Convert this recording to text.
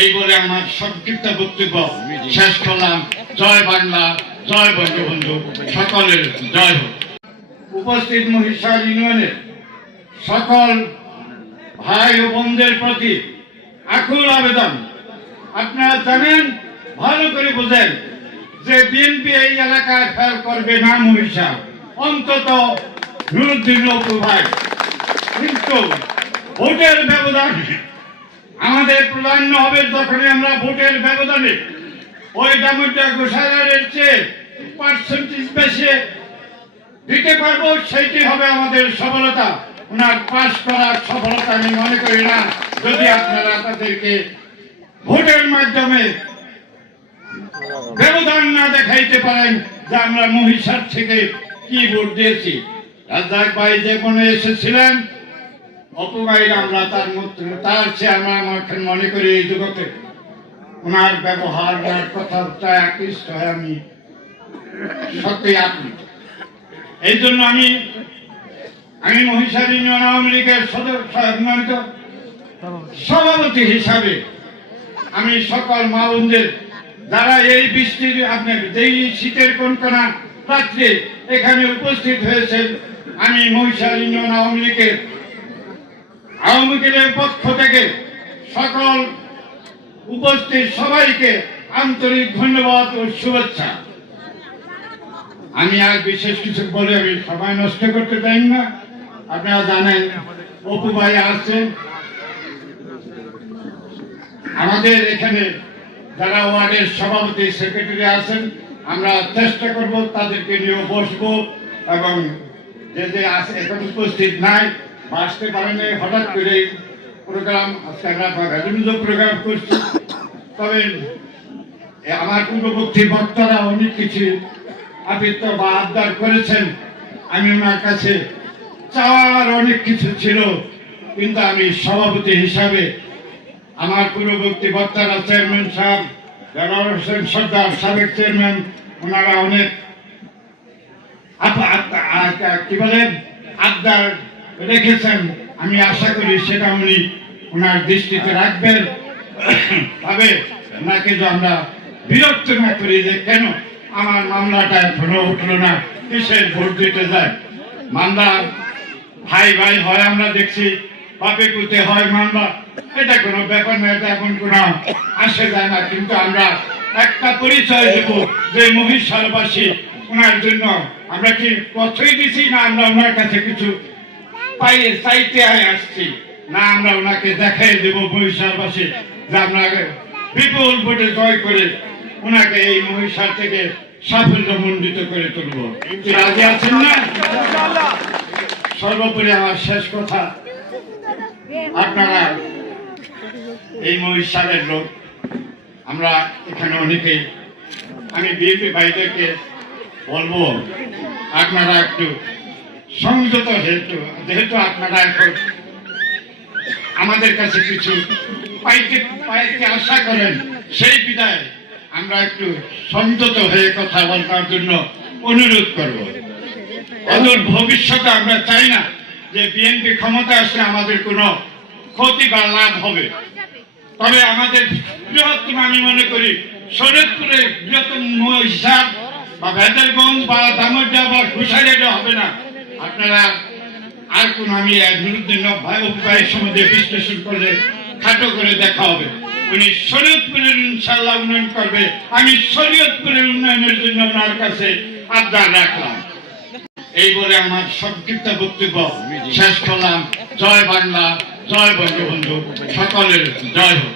এই বলে আমার সংক্ষিপ্ত বক্তব্য শেষ করলাম। জয় বাংলা, জয় বঙ্গবন্ধু, সকলের জয় হোক। উপস্থিত মহিষার ইউনিয়নের সকল ভাই ও বোনদের প্রতি আকুল আবেদন, আপনারা জানেন, ভালো করে বোঝেন যে বিএনপি এই এলাকায় ফেল করবে না মহিষা, অন্তত নুরুদ্দিন অপু ভাই। কিন্তু ভোটের ব্যবধান আমাদের প্রাধান্য হবে যখনই আমরা ভোটের ব্যবধানে ওই দামোদর গোসাইয়ের চেয়ে পার্সেন্টেজ বেশি দিতে পারবো, সেইটি হবে আমাদের সফলতা। ওনার পাশ করার সফলতা আমি মনে করি না, যদি আপনারা তাদেরকে ভোটের মাধ্যমে ব্যবধান না দেখাইতে পারেন যে আমরা মহিষার থেকে কি ভোট দিয়েছি। রাজ্জাক ভাই যে মনে এসেছিলেন, অপু ভাই, আমরা তার মধ্যে তার চেয়ে আমরা মনে করি এই জগতে ওনার ব্যবহার, ওনার কথাবার্তা আকৃষ্ট হয় আমি সত্যি আপ্লুত। এই জন্য আমি মহিষার ইউনিয়ন আওয়ামী লীগের সম্মানিত সভাপতি হিসাবে আমি সকল মা বোনদের যারা এই বৃষ্টির আপনার যেই শীতের কনকনা রাত্রে এখানে উপস্থিত হয়েছেন, আমি মহিষার ইউনিয়ন আওয়ামী লীগের পক্ষ থেকে সকল উপস্থিত সবাইকে আন্তরিক ধন্যবাদ ও শুভেচ্ছা। আমি আর বিশেষ কিছু বলে আমি সময় নষ্ট করতে চাই না। আপনারা জানেন অপু ভাই আসছেন, আমাদের এখানে যারা ওয়ার্ডের সভাপতি সেক্রেটারি আছেন, আমরা চেষ্টা করব তাদেরকে নিয়ে বসবো এবং যে এখন উপস্থিত নাই বা আসতে পারেন হঠাৎ করে প্রোগ্রাম, আজকে আমরা প্রোগ্রাম করছি। তবে আমার পূর্ববর্তী বক্তারা অনেক কিছু আবৃত্ত বা আবদার করেছেন, আমি ওনার কাছে চাওয়ার অনেক কিছু ছিল, কিন্তু আমি সভাপতি হিসাবে আমার পূর্ববর্তী বক্তারা, চেয়ারম্যান সাহেব দেলোয়ার হোসেন সর্দার, সাবেক চেয়ারম্যান, ওনারা অনেক কি বলেন আবদার রেখেছেন। আমি আশা করি সেটা উনি ওনার দৃষ্টিতে রাখবেন। তবে ওনাকে যে আমরা বিরক্ত না করি যে কেন আমার মামলাটা এখনো উঠলো না, কিসের ভোট দিতে যায়। মামলা ভাই ভাই হয়, আমরা দেখছি বাপে পুতে হয় মামলা, এটা কোনো ব্যাপার না, এটা এখন কোনো আসে যায় না। কিন্তু আমরা একটা পরিচয় দেব যে মহিষারবাসী, ওনার জন্য আমরা কি কথাই দিছি না আমরা ওনার কাছে কিছু পাইয়ে চাইতে আসছি না, আমরা ওনাকে দেখাই দেব মহিষারবাসী যে আমরা বিপুল ভোটে জয় করে ওনাকে এই মহিষার থেকে সাফল্য মণ্ডিত করে তুলব। রাজি আছেন না? সর্বোপরি আমার শেষ কথা, আপনারা এই মহিষারের লোক, আমরা এখানে অনেকেই, আমি বিএনপি ভাইদেরকে বলবো আপনারা একটু সংযত, যেহেতু আপনারা এখন আমাদের কাছে কিছু পাইতে আশা করেন, সেই বিদায় আমরা একটু সংযত হয়ে কথা বলার জন্য অনুরোধ করব। অদূর ভবিষ্যতে আমরা চাই না যে বিএনপি ক্ষমতা আসলে আমাদের কোনো ক্ষতি বা লাভ হবে। তবে আমাদের বৃহত্তম, আমি মনে করি শরীয়তপুরে বৃহত্তম মহিষার বা ভেদারগঞ্জ বা দামোদর বা গোসাইরহাটে হবে না। আপনারা আর কোন, আমি নুরুদ্দিন ভাইয়ের সম্বন্ধে বিশ্লেষণ করলে খাটো করে দেখা হবে। উনি শরীয়তপুরের ইনশাআল্লাহ উন্নয়ন করবে, আমি শরীয়তপুরের উন্নয়নের জন্য ওনার কাছে আবদার রাখলাম। এই বলে আমার সংক্ষিপ্ত বক্তব্য শেষ করলাম। জয় বাংলা, জয় বঙ্গবন্ধু, সকলের জয় হোক।